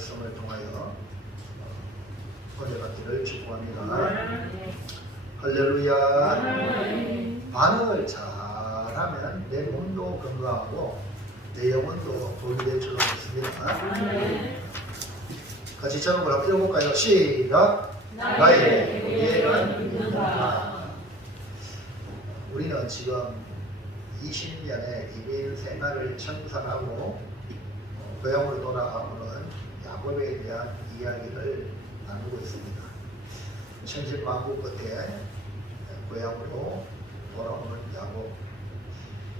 말씀을 통하여 은혜 받기를 축복합니다. 할렐루야. 반응을 잘하면 내 몸도 건강하고 내 영혼도 복이 될 줄 믿습니다. 같이 제목을 한번 읽어볼까요? 시작. 나의 교회는 믿는다. 우리는 지금 20년의 이민 생활을 청산하고 고향으로 돌아가는 야곱에 대한 이야기를 나누고 있습니다. 천신만고 끝에 고향으로 돌아오는 야곱,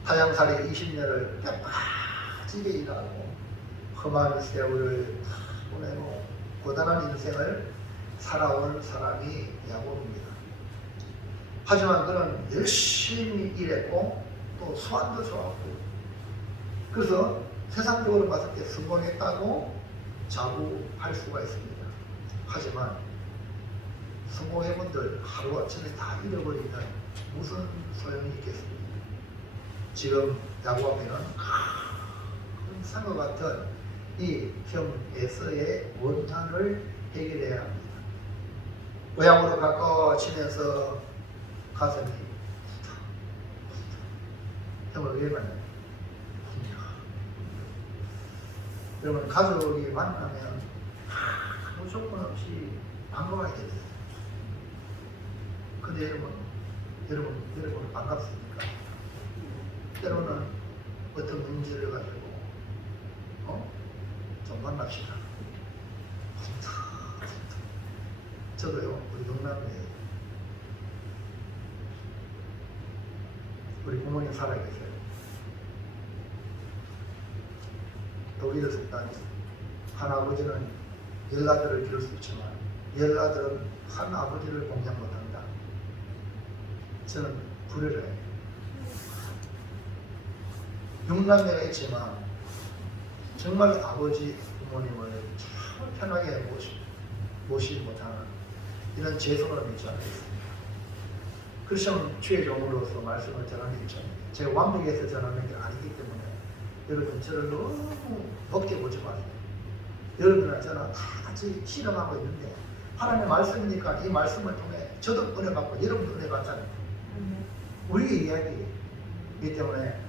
타향살이 20년을 뼈빠지게 일하고 험한 세월을 다 보내고 고단한 인생을 살아온 사람이 야곱입니다. 하지만 그는 열심히 일했고 또 수완도 좋았고, 그래서 세상적으로 봤을 때 성공했다고 자부할 수가 있습니다. 하지만 성공의 분들 하루아침에 다 잃어버리면 무슨 소용이 있겠습니까? 지금 야곱 앞에는 큰 산과 같은 이 형 에서의 원한을 해결해야 합니다. 고향으로 가까워지면서 가슴이 형을 왜 만나요? 여러분, 가족이 만나면 무조건 없이 반가워야 됩니다. 근데 여러분 반갑습니까? 때로는 어떤 문제를 가지고 좀 만납시다. 저도요, 우리 동남에 우리 부모님 살아계세요. 독일에 속다니 한 아버지는 열아들을 기를 수 있지만 열아들은 한 아버지를 공략 못한다. 저는 불효를 해요. 6남매가 있지만 정말 아버지 부모님을 참 편하게 모시지 못하는 이런 죄송함을 믿지 않겠습니다. 크리스천 주의 종으로서 말씀을 전하는 게 있잖아요. 제가 완벽해서 전하는 게 아니기 때문에 여러분 저를 너무 높게 보지 마세요. 여러분이나 저나 다 같이 실험하고 있는데 하나님의 말씀이니까 이 말씀을 통해 저도 은혜 받고 여러분도 은혜 받잖아요. 우리의 이야기이기 때문에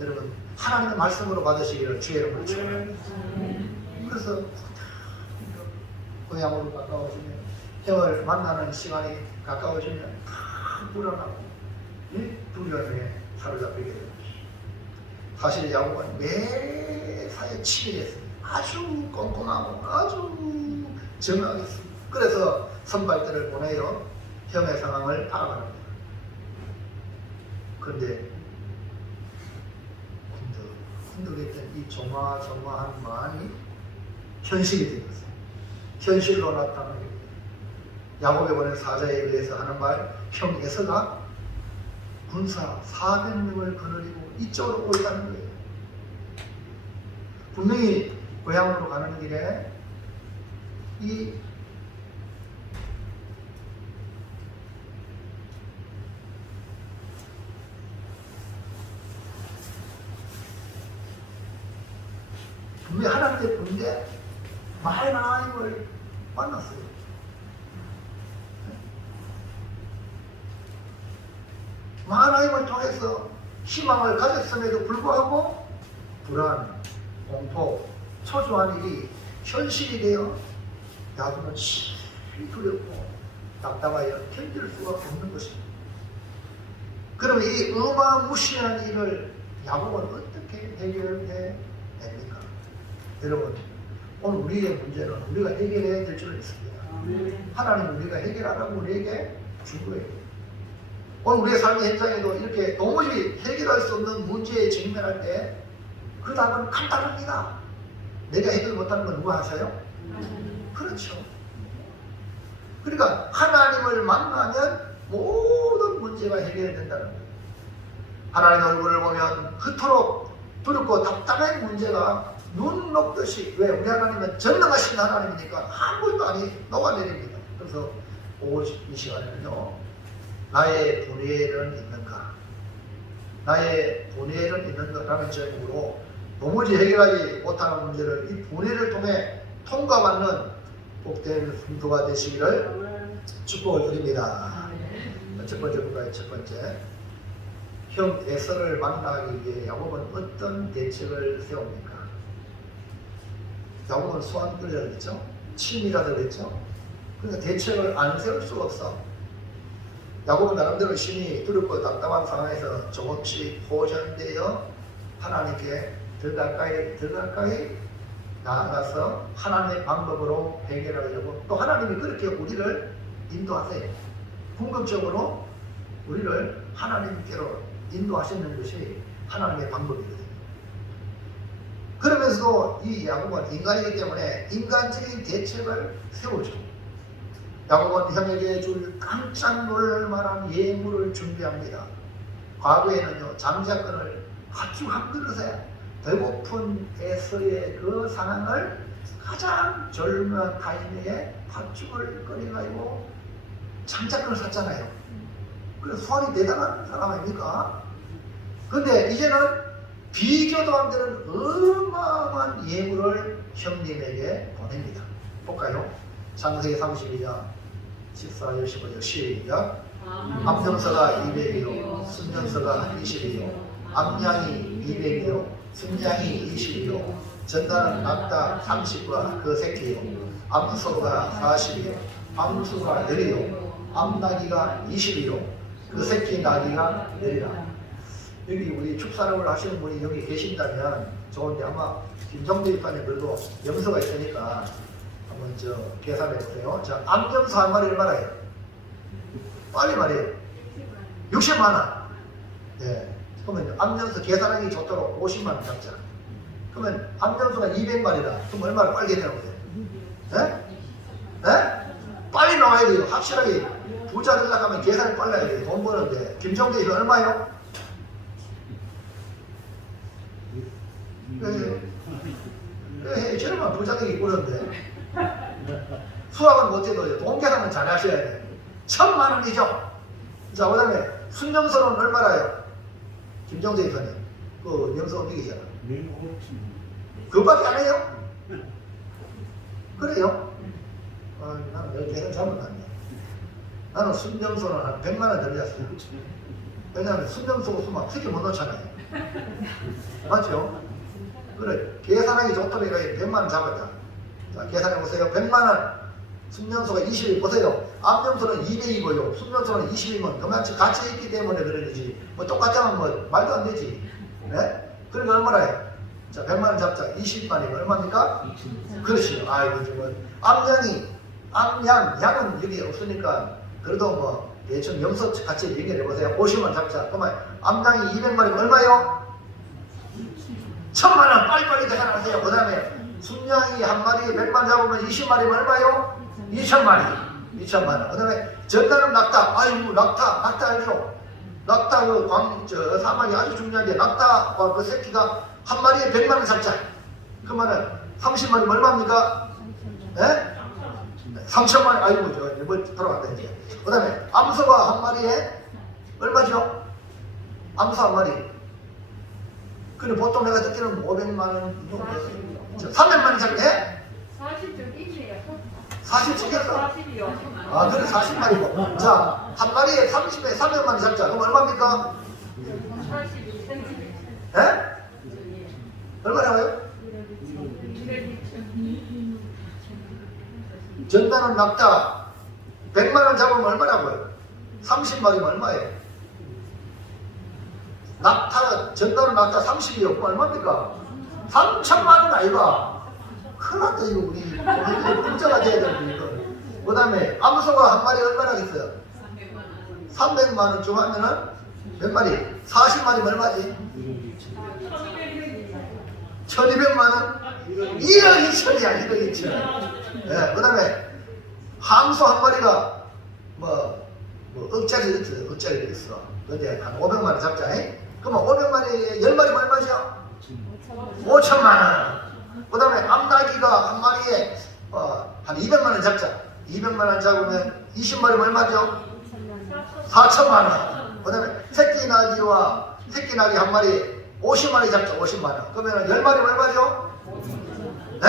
여러분 하나님의 말씀으로 받으시기를 주의 이름으로 축원합니다. 그래서 고향으로 가까워지면, 형을 만나는 시간이 가까워지면 불안하고 두려움에 사로잡히게 됩니다. 사실 야곱은 매사에 치밀했습니다. 아주 꼼꼼하고 아주 정확했습니다. 그래서 선발대를 보내어 형의 상황을 알아갑니다. 그런데 흔들렸던 이 조마조마한 마음이 현실이 되었어요. 현실로 나타나게 됩니다. 야곱에 보낸 사자에 의해서 하는 말, 형 에서가 군사 400명을 거느리고 이쪽으로 오겠다는 거예요. 분명히 고향으로 가는 길에 이 분명히 하나님의 분인데 하나님을 만났어요. 하나님을 통해서 희망을 가졌음에도 불구하고 불안, 공포, 초조한 일이 현실이 되어 야곱은 심히 두렵고 답답하여 견딜 수가 없는 것입니다. 그럼 이 어마무시한 일을 야곱은 어떻게 해결해 냅니까? 여러분, 오늘 우리의 문제는 우리가 해결해야 될 줄은 있습니다. 하나님은 우리가 해결하라고 우리에게 준 거예요. 오늘 우리의 삶의 현장에도 이렇게 도무지 해결할 수 없는 문제에 직면할 때 그 답은 간단합니다. 내가 해결 못하는 건 누가 하세요? 그렇죠. 그러니까 하나님을 만나면 모든 문제가 해결된다는 거예요. 하나님 얼굴을 보면 그토록 두렵고 답답한 문제가 눈 녹듯이, 왜? 우리 하나님은 전능하신 하나님이니까 아무것도 아니 녹아내립니다. 그래서 이 시간에는요, 나의 분해는 있는가? 나의 분해는 있는가? 라는 제목으로 도무지 해결하지 못하는 문제를 이 분해를 통해 통과받는 복된 성도가 되시기를 축복을 드립니다. 첫 번째 볼까요? 첫 번째, 형 에서를 만나기 위해 야곱은 어떤 대책을 세웁니까? 야곱은 소환들이라 그랬죠? 친이라고 그랬죠? 그러니까 대책을 안 세울 수가 없어. 야곱은 나름대로 심히 두렵고 답답한 상황에서 조금씩 호전되어 하나님께 더 가까이 나아가서 하나님의 방법으로 해결하려고, 또 하나님이 그렇게 우리를 인도하세요. 궁극적으로 우리를 하나님께로 인도하시는 것이 하나님의 방법이거든요. 그러면서도 이 야곱은 인간이기 때문에 인간적인 대책을 세우죠. 야곱은 형에게 줄 깜짝 놀랄 만한 예물을 준비합니다. 과거에는요, 장자권을 가축 한 그릇에 배고픈 에서의 그 상황을 가장 절묘한 타이밍에 팥죽을 끓여가지고 장자권을 샀잖아요. 그래서 소환이 대단한 사람 아닙니까? 근데 이제는 비교도 안 되는 어마어마한 예물을 형님에게 보냅니다. 볼까요? 창세기 32장 14절 15절 시작. 암염소가 200이요 순염소가 20이요 암양이 200이요 순양이 20이요 전단은 낙타 30과 그 새끼요 암소가 40이요 암수가 10이요 암나귀가 20이요 그 새끼 나귀가 10이라. 여기 우리 축사를 하시는 분이 여기 계신다면 좋은데, 아마 김정대 입판에 그래도 염소가 있으니까 한번 계산해 보세요. 자, 암염소 한 마리 얼마나요? 빨리 말해요. 60만 원. 네. 그러면 암염소 계산하기 좋도록 50만 원 잡자. 그러면 암염소가 200마리다. 그럼 얼마나 빨리 되는 거예요? 네? 네? 빨리 나와야 돼요. 확실하게 부자 되려고 하면 계산이 빨라야 돼요. 돈 버는데. 김정대 이거 얼마요? 저러면 부자 되기 그런데 수학은 못해도 돈 계산은 잘 하셔야 돼요. 1000만 원이죠. 자, 그 다음에 순염소는 얼마나요? 김정재 이사님, 그 염소 어디 계시잖아. 그거밖에 안 해요? 그래요? 나는 내 계산 잘못났네. 나는 순염소는 한 100만 원 들렸어요. 왜냐하면 순염소 수만 크게 못 넣잖아요. 맞죠? 그래, 계산하기 좋다면 100만 원 잡았다. 자, 계산해 보세요. 100만 원. 순염소가 20이 보세요. 암염소는 200이고요. 순염소는 20이면 그만치 같이 있기 때문에 그러지. 뭐 똑같으면 뭐 말도 안 되지. 네? 그러니까 얼마나 해? 자, 100만 원 잡자. 20만이면 얼마입니까? 그렇지. 아이고, 지금 양은 여기 없으니까 그래도 뭐 대충 염소 같이 연결해 보세요. 50만 잡자. 그러면 암양이 200마리면 얼마요? 1000만 원. 빨리빨리 계산하세요. 그 다음에 순양이 한 마리에 100만 잡으면 20마리면 얼마요? 2000마리. 2000만 원. 그 다음에 전단은 낙타. 아이고, 낙타 알죠? 낙타 사막이 아주 중요한데, 낙타와 그 새끼가 한 마리에 100만 원 잡자. 그러면은 30마리면 얼마입니까? 네? 3000만 원. 아이고, 뭐 들어갔다 이제. 그 다음에 암소가 한 마리에 얼마죠? 암소 한 마리. 근데 보통 내가 듣기는 500만 원, 300만 원 잡게? 40 찍혔어? 아, 그래, 40마리고. 자, 한 마리에 30에 300만 원 잡자. 그럼 얼마입니까? 예? 얼마라고요? 전단은 낙타 100만 원 잡으면 얼마라고요? 30마리면 얼마예요? 전단은 낙타 30이요. 그럼 얼마입니까? 3천만 원 아이가? 큰일 났다, 이거 우리. 부자가 돼야 되는데, 이거. 그 다음에 암소가 한 마리 얼마나겠어요? 300만 원 좀 하면은 몇 마리? 40마리면 얼마지? 1200만 원? 1억 2천이야, 1억 2천. 예, 그 다음에 항소 한 마리가 억짜리 있어. 근데 한 500만 원 잡자. 그러면 500마리에 10마리면 얼마죠? 5천만 원. 그 다음에 암나귀가 한 마리에 한 200만 원 잡자. 200만 원 잡으면 20마리면 얼마죠? 4천만 원. 그 다음에 새끼 나귀 한 마리 50마리 잡자. 50만 원. 그러면 10마리면 얼마죠? 네?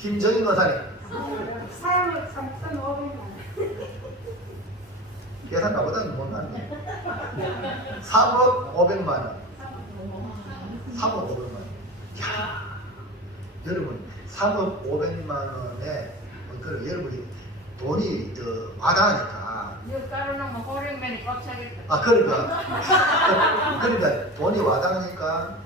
김정인 의사님 3억 3,500만. 계산 나보다는 못났네. 3억 500만 원. 3억 500만 원. 야, 여러분 3억 500만 원에 그 여러분이 돈이 와닿으니까. 이거 깔아놓으면 호랭맨이 꽉 차겠다. 아 그러니까 돈이 와닿으니까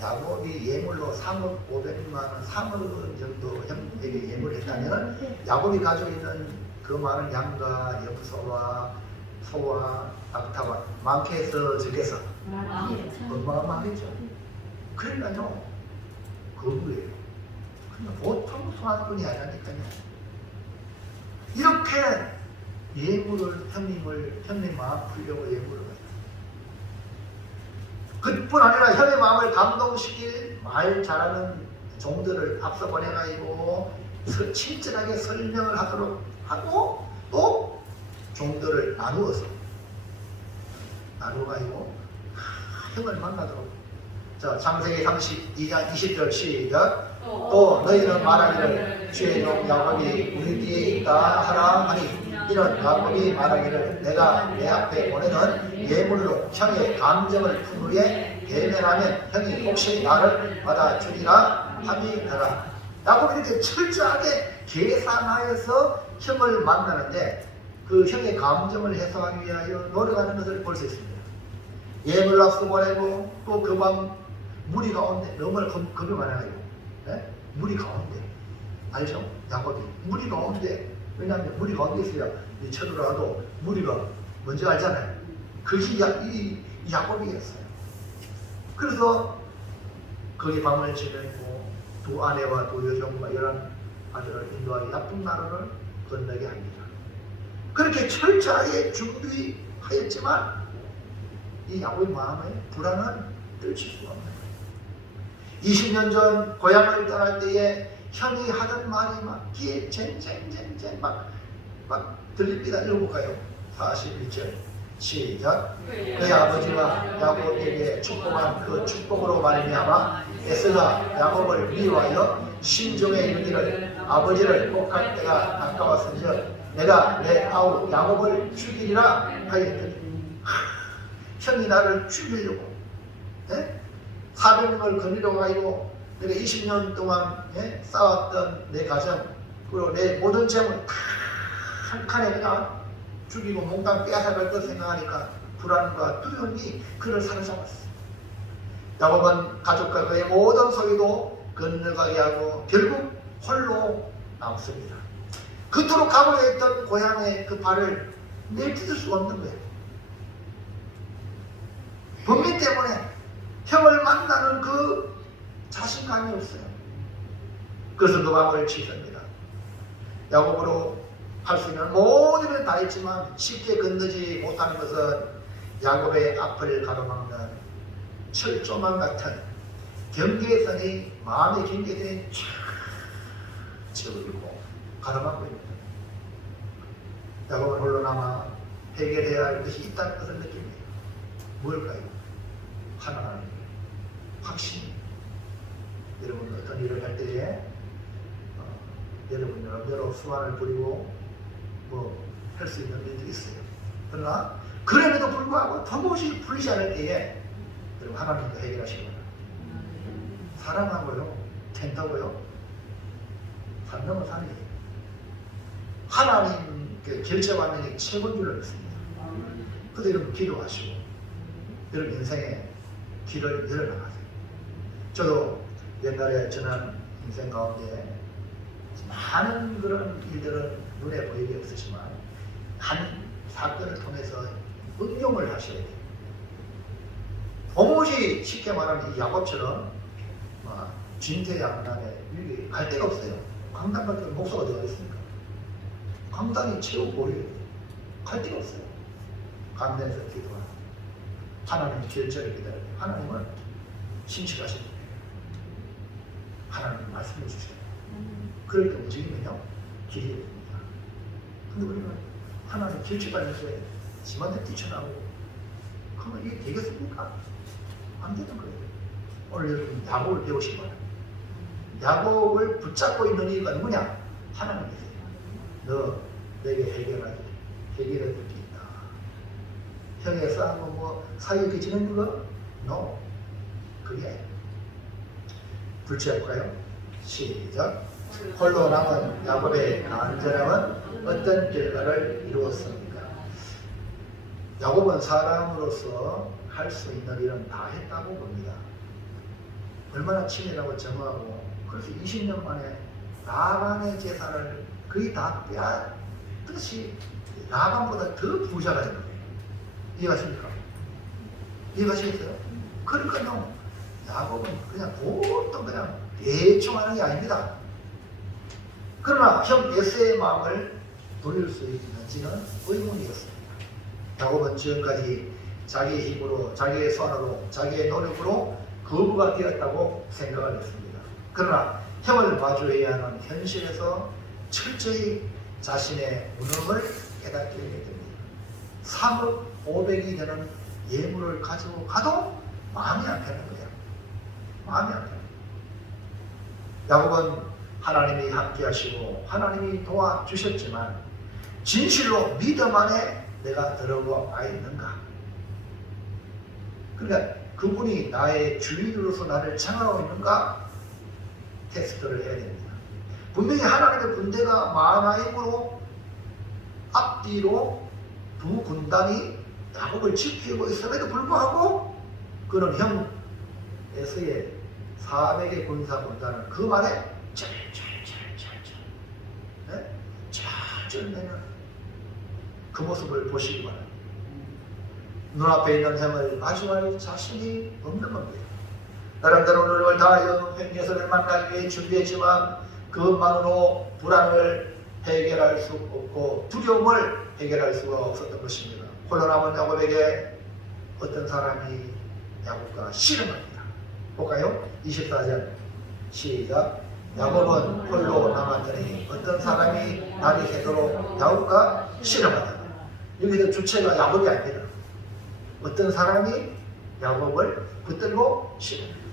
야곱이 예물로 3억 500만 원, 3억 원 정도 형에게 예물했다면 야곱이 가지고 있는 그 많은 양과 염소와 소와 낙타와 많게 해서 적게서 어마어마하겠죠. 그러니까요 그거예요. 그냥 보통 소환꾼이 아니라니까요. 이렇게 예물을 형님 마음 풀려고 예물을 가요. 그뿐 아니라 형의 마음을 감동시킬 말 잘하는 종들을 앞서 보내가지고 친절하게 설명을 하도록 하고 또 종들을 나누어가지고 형을 만나도록. 자, 창세기 32장 20절 시작. 또 너희는 말하기를 주의 종 야곱이 우리 뒤에 있다 하라 하니 이는 야곱이 말하기를 내가 내 앞에 보내는 예물로 형의 감정을 푼 후에 대면하면 형이 혹시 나를 받아주리라 함이더라. 야곱이 이렇게 철저하게 계산하여서 형을 만나는데 그 형의 감정을 해소하기 위하여 노력하는 것을 볼 수 있습니다. 예물 앞서 보내고 또 그 밤 무리 가운데 너무 겁이 많아요. 네? 무리 가운데 알죠? 야곱이 무리 가운데. 왜냐하면 무리 가운데 있어야 쳐들어와도 무리가 먼저 알잖아요. 그것이 이 야곱이었어요. 그래서 거기 밤을 지내고 두 아내와 두 여종과 11아들을 인도하여 나쁜 나라를 건너게 합니다. 그렇게 철저하게 준비하였지만 이 야곱의 마음에 불안은 떨칠 수가 없는 거예요. 20년 전 고향을 떠날 때에 형이 하던 말이 막 귀에 쟁쟁쟁쟁 막 들립니다. 읽어볼까요? 41절 시작. 그의 아버지가 야곱에게 축복한 그 축복으로 말미암아 에서가 야곱을 미워하여 심중에 이르기를 아버지를 복할 때가 가까웠은즉 내가 내 아우 야곱을 죽이리라 하였더니 형이 나를 죽이려고 400명을 거느리러 가지고 내가 20년 동안 쌓았던 내 가정 그리고 내 모든 재물 다 한 칸에 내가 죽이고 몽땅 빼앗아갈 것 생각하니까 불안과 두려움이 그를 사로잡았어. 야곱은 가족과 그의 모든 소유도 건너가게 하고 결국 홀로 남습니다. 그토록 각오했던 고향의 그 발을 내딛을 수가 없는 거예요. 범민 때문에 형을 만나는 그 자신감이 없어요. 그래서 그 밤을 지킵니다. 야곱으로 할 수 있는 모든 걸 다 했지만 쉽게 건너지 못하는 것은 야곱의 앞을 가로막는 철조망 같은 경계선이 마음의 경계선이 쫙 채워지고 가로막고 있습니다. 야곱은 홀로 남아 해결해야 할 것이 있다는 것을 느낍니다. 뭘까요? 하나님 확신. 여러분 어떤 일을 할 때에 여러분 여러 수완을 부리고 할 수 있는 일도 있어요. 그러나 그럼에도 불구하고 도무지 풀리지 않을 때에 여러분 하나님도 해결하시거나 사랑하고요 된다고요 산 넘어 산이에요. 하나님께 결정하는 게 최고인 줄로 믿습니다. 그래서 여러분 기도하시고 여러분 인생에 길을 열어나가세요. 저도 옛날에 지난 인생 가운데 많은 그런 일들은 눈에 보이기 없었지만 한 사건을 통해서 응용을 하셔야 돼요. 도무지 쉽게 말하면 이 야곱처럼 진퇴양난에 갈 데가 없어요. 강당 같은 목소가 어디가 있습니까? 강당이 최고 보리예요. 갈 데가 없어요. 감면서 기도하고 하나님 결정을 기다려요. 하나님은 신실하신 분이에요. 하나님 말씀해 주셔요. 그럴 때 움직이면요 길이 됩니다. 근데 우리는 하나님 결정하면서 지만대 뛰쳐나오고 그러면 이게 되겠습니까? 안 되는 거예요. 오늘 여러분 야곱을 배우시기 바랍니다. 야곱을 붙잡고 있는 이유가 누구냐? 하나님이세요. 너 내게 해결해 줄 게 있다. 형의 싸움은 뭐 사이 이렇게 지는 거? No. 그게 불치해볼까요? 시작. 홀로 남은 야곱의 간절함은 어떤 결과를 이루었습니까? 야곱은 사람으로서 할 수 있는 일은 다 했다고 봅니다. 얼마나 치밀하고 정하고, 그래서 20년 만에 라반의 재산을 거의 다 빼앗듯이 라반보다 더 부자가 된 거예요. 이해가십니까? 이해가시겠어요? 그러니까요, 야곱은 그냥 보통 그냥 대충 하는 게 아닙니다. 그러나 형 에서의 마음을 돌릴 수 있는지는 의문이었습니다. 야곱은 지금까지 자기의 힘으로, 자기의 손으로, 자기의 노력으로 거부가 되었다고 생각을 했습니다. 그러나 형을 마주해야 하는 현실에서 철저히 자신의 무능을 깨닫게 됩니다. 3억 500이 되는 예물을 가지고 가도 마음이 안 편한 거예요. 마음이 안 편해요. 야곱은 하나님이 함께 하시고 하나님이 도와주셨지만 진실로 믿음 안에 내가 들어가 있는가? 그러니까 그분이 나의 주인으로서 나를 장하고 있는가? 테스트를 해야 됩니다. 분명히 하나님의 군대가 많아임으로 앞뒤로 두 군단이 야곱을 지키고 있음에도 불구하고 그는 형 에서의 400의 군사 군단은 그 말에 잘 내는 그 모습을 보시기 바랍니다. 눈앞에 있는 형을 마주할 자신이 없는 겁니다. 나름대로 노력을 다하여 형 예수를 만나기 위해 준비했지만 그것만으로 불안을 해결할 수 없고 두려움을 해결할 수가 없었던 것입니다. 홀로 남은 야곱에게 어떤 사람이 야곱과 씨름합니다. 볼까요? 24절 시작. 야곱은 홀로 남았더니 어떤 사람이 날이 새도록 야곱과 씨름하다. 여기서 주체가 야곱이 아닙니다. 어떤 사람이 야곱을 붙들고 씨름합니다.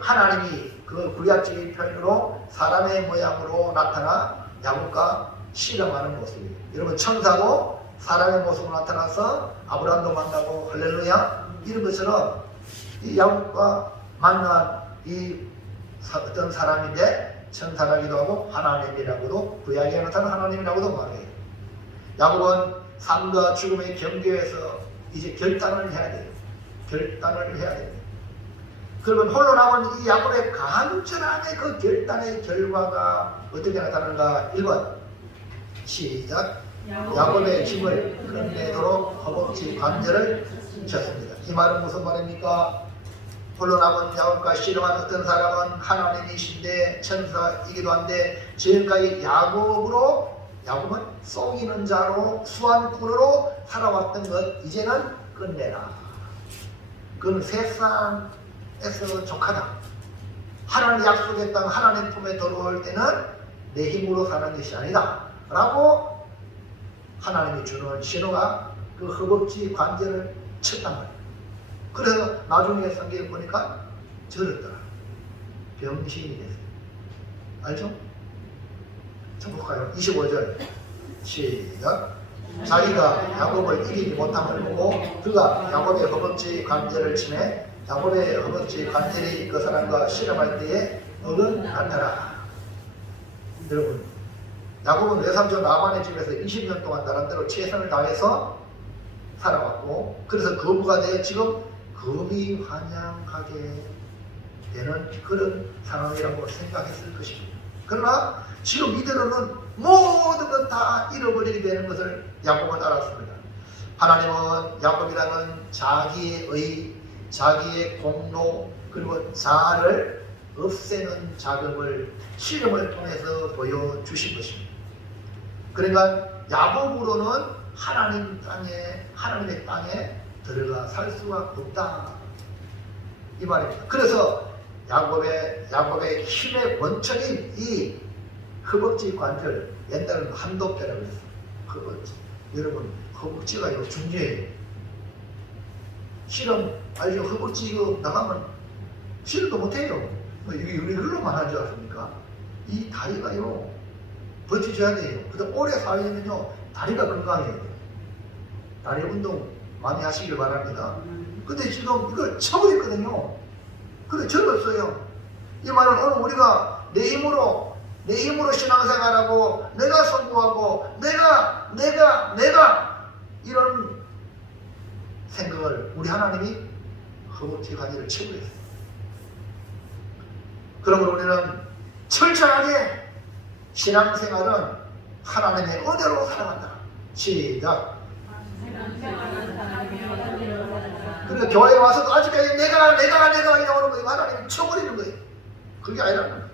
하나님이 그 구약적인 표현으로 사람의 모양으로 나타나 야곱과 씨름하는 모습이에요. 여러분 천사도 사람의 모습으로 나타나서 아브라함도 만나고 할렐루야 이런 것처럼 이 야곱과 만난 이 어떤 사람인데 천사라기도 하고 하나님이라고도 구약에 나타난 하나님이라고도 말해요. 야곱은 삶과 죽음의 경계에서 이제 결단을 해야 돼요. 결단을 해야 돼요. 그러면 홀로 남은 이 야곱의 간절함의 그 결단의 결과가 어떻게 나타나는가? 1번 시작. 야곱의 힘을 끝내도록 허벅지 관절을 쳤습니다. 이 말은 무슨 말입니까? 홀로 남은 야곱과 씨름한 어떤 사람은 하나님이신데 천사이기도 한데 지금까지 야곱은 속이는 자로 수완꾼으로 살아왔던 것 이제는 끝내라. 그건 세상에서 족하다. 하나님 약속의 땅 하나님 품에 들어올 때는 내 힘으로 사는 것이 아니다 라고 하나님이 주는 신호가 그 허벅지 관절을 쳤단 말이에요. 그래서 나중에 성경을 보니까 저렸더라. 병신이 됐어요. 알죠? 자 볼까요? 25절 시작. 자기가 야곱을 이기지 못함을 보고 그가 야곱의 허벅지 관절을 치매 야곱의 허벅지 관절이 그 사람과 씨름할 때에 어긋났더라. 여러분 야곱은 외삼촌 라반의 집에서 20년 동안 나름대로 최선을 다해서 살아왔고 그래서 거부가 되어 지금 금이 환영하게 되는 그런 상황이라고 생각했을 것입니다. 그러나 지금 이대로는 모든 것 다 잃어버리게 되는 것을 야곱은 알았습니다. 하나님은 야곱이라는 자기의 의, 자기의 공로 그리고 자아를 없애는 작업을 실험을 통해서 보여주신 것입니다. 그러니까 야곱으로는 하나님의 땅에 들어가 살 수가 없다 이 말입니다. 그래서 야곱의 힘의 원천인 이 허벅지 관절, 옛날에는 한도뼈라고 했어요. 허벅지. 여러분 허벅지가 이거 중요해요. 실험 알죠? 허벅지 이거 나가면 실험도 못해요. 뭐 이게 우리 흘러만 하는 줄 아십니까? 이 다리가요 버티줘야 돼요. 그다음 오래 살려면요 다리가 건강해야 돼요. 다리 운동 많이 하시길 바랍니다. 근데 지금 이걸 쳐버렸거든요. 근데 접었어요. 이 말은 오늘 우리가 내 힘으로 신앙생활하고 내가 성공하고 내가 이런 생각을 우리 하나님이 허무티가니를 쳐버렸어요. 그러므로 우리는 철저하게 신앙생활은 하나님의 은혜로 살아간다. 시작. 그러니까 교회에 와서도 아직까지 내가 이러는 거예요. 하나님이 쳐버리는 거예요. 그게 아니라는 거예요.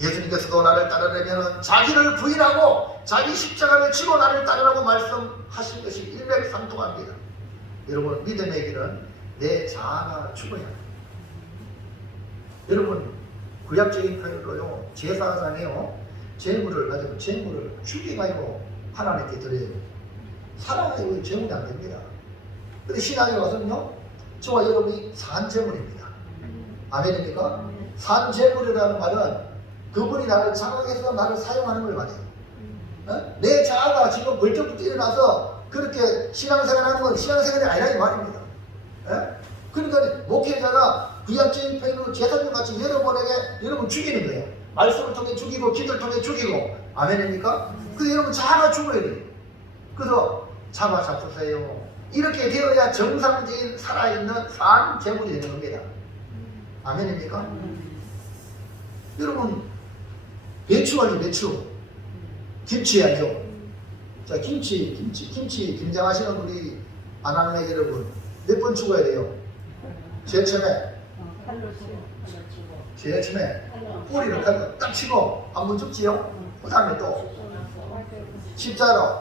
예수님께서도 나를 따르려면 자기를 부인하고 자기 십자가를 지고 나를 따르라고 말씀하신 것이 일맥상통합니다. 여러분 믿음의 길은 내 자아가 죽어야 합니다. 여러분 구약적인 표현으로요 제사장이요 재물을 가지고 재물을 죽여가지고 하나님께 드려요. 살아가지고 재물이 안 됩니다. 근데 신앙에 와서는요 저와 여러분이 산재물입니다. 아멘입니까? 산재물이라는 말은 그분이 나를 장악해서 나를 사용하는 걸 말해요. 어? 내 자아가 지금 벌떡부터 일어나서 그렇게 신앙생활하는 건 신앙생활이 아니라 이 말입니다. 예? 그러니까 목회자가 구약적인 표현으로 제사장 같이 여러분 죽이는 거예요. 말씀을 통해 죽이고 기도를 통해 죽이고 아멘입니까? 그래서 여러분 자아가 죽어야 돼요. 그래서 잡으세요. 이렇게 되어야 정상적인 살아있는 산 제물이 되는 겁니다. 아멘입니까? 여러분 배추아니 배추 김치야죠. 자 김장하시는 우리 아낙네 여러분 몇 번 죽어야 돼요? 제일 처음에 뿌리를 딱 치고 한 번 죽지요? 그 다음에 또 십자로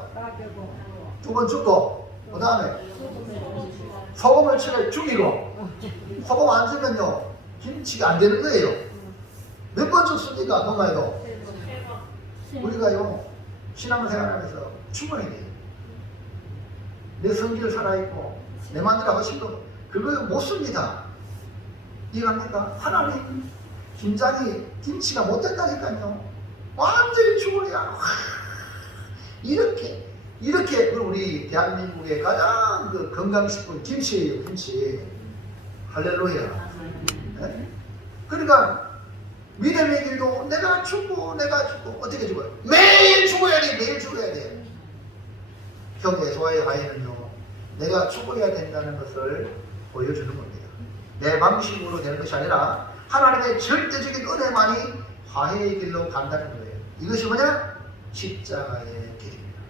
두 번 죽고 그 다음에 소금을 치고 죽이고 소금 안 주면요 김치가 안 되는 거예요. 몇 번 죽습니까? 동마에도 우리가요 신앙생활하면서 충분해야 돼요. 내 성질 살아있고 내 마음대로 하고 싶은 그거 못 씁니다. 이해합니까? 하나님 김치가 못 된다니까요. 완전히 죽어야 이렇게 우리 대한민국의 가장 그 건강식품 김치예요. 김치. 할렐루야. 네? 그러니까 믿음의 길도 내가 죽고 어떻게 죽어요? 매일 죽어야 돼. 매일 죽어야 돼. 형제 소아의 화해는요 내가 죽어야 된다는 것을 보여주는 겁니다. 내 방식으로 되는 것이 아니라 하나님의 절대적인 은혜만이 화해의 길로 간다는 거예요. 이것이 뭐냐? 십자가의 길입니다.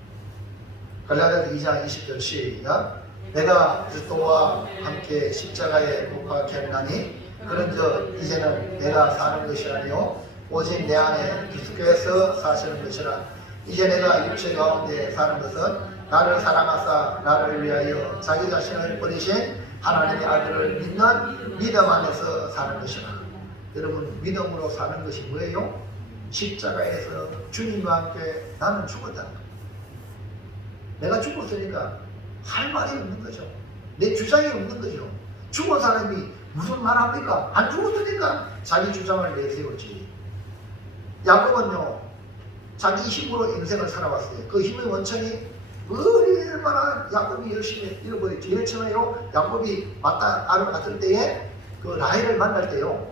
갈라디아서 2장 20절 시작. 내가 그리스도와 함께 십자가에 못 박혔나니 그런즉 이제는 내가 사는 것이 아니요 오직 내 안에 그리스도께서 사시는 것이라. 이제 내가 육체 가운데 사는 것은 나를 사랑하사 나를 위하여 자기 자신을 버리신 하나님의 아들을 믿는 믿음 안에서 사는 것이라. 여러분 믿음으로 사는 것이 뭐예요? 십자가에서 주님과 함께 나는 죽었다. 내가 죽었으니까 할 말이 없는 거죠. 내 주장이 없는 거죠. 죽은 사람이 무슨 말 합니까? 안 죽었으니까 자기 주장을 내세웠지. 야곱은요 자기 힘으로 인생을 살아왔어요. 그 힘의 원천이 얼마나 야곱이 열심히 잃어버리. 제일 처음에요 야곱이 아를 갔을 때에 그 라헬을 만날 때요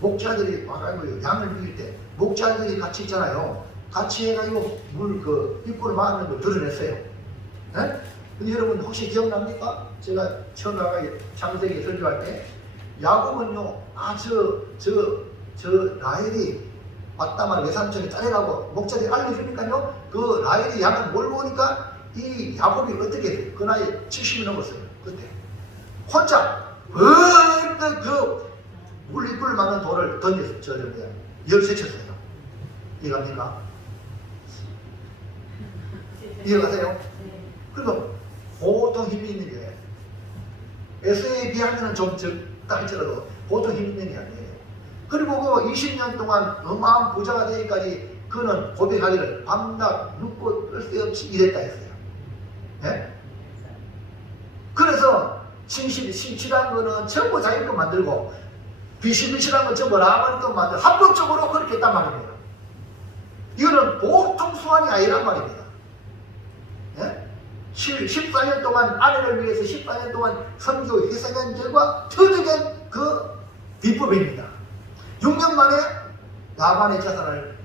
목자들이 와가지고 양을 먹일 때 목자들이 같이 있잖아요. 같이 해가지고 입구를 막는 걸 드러냈어요. 네? 근데 여러분 혹시 기억납니까? 제가 처음 나가 창세기 설교할 때 야곱은요 저 라헬이 아담을 외삼촌이 따라가고 목자들이 알려주니까요 그 라헬이 양을 몰고 오니까 이 야곱이 어떻게 해요? 그 나이에 70이 넘었어요. 그때 혼자 번뜩 그 물입구를 막는 돌을 던져서 저런데 열세쳤어요. 이해갑니까? 이해가세요? 그럼 보통 힘이 있는 게 에서에 비하면 좀 적다 할지라도 보통 힘이 있는 게 아니에요. 그리고 그 20년 동안 어마어마한 부자가 되기까지 그는 고백하기를 밤낮 눕고 뜰 새 없이 일했다 했어요. 네? 그래서 신실한 거는 전부 자기 거 만들고 비실비실한 거 전부 라면도 만들 합법적으로 그렇게 했단 말입니다. 이거는 보통 수완이 아니란 말입니다. 예? 14년 동안 아내를 위해서 14년 동안 선교 희생한 결과 터득한 그 비법입니다. 6년 만에 나만의 재산을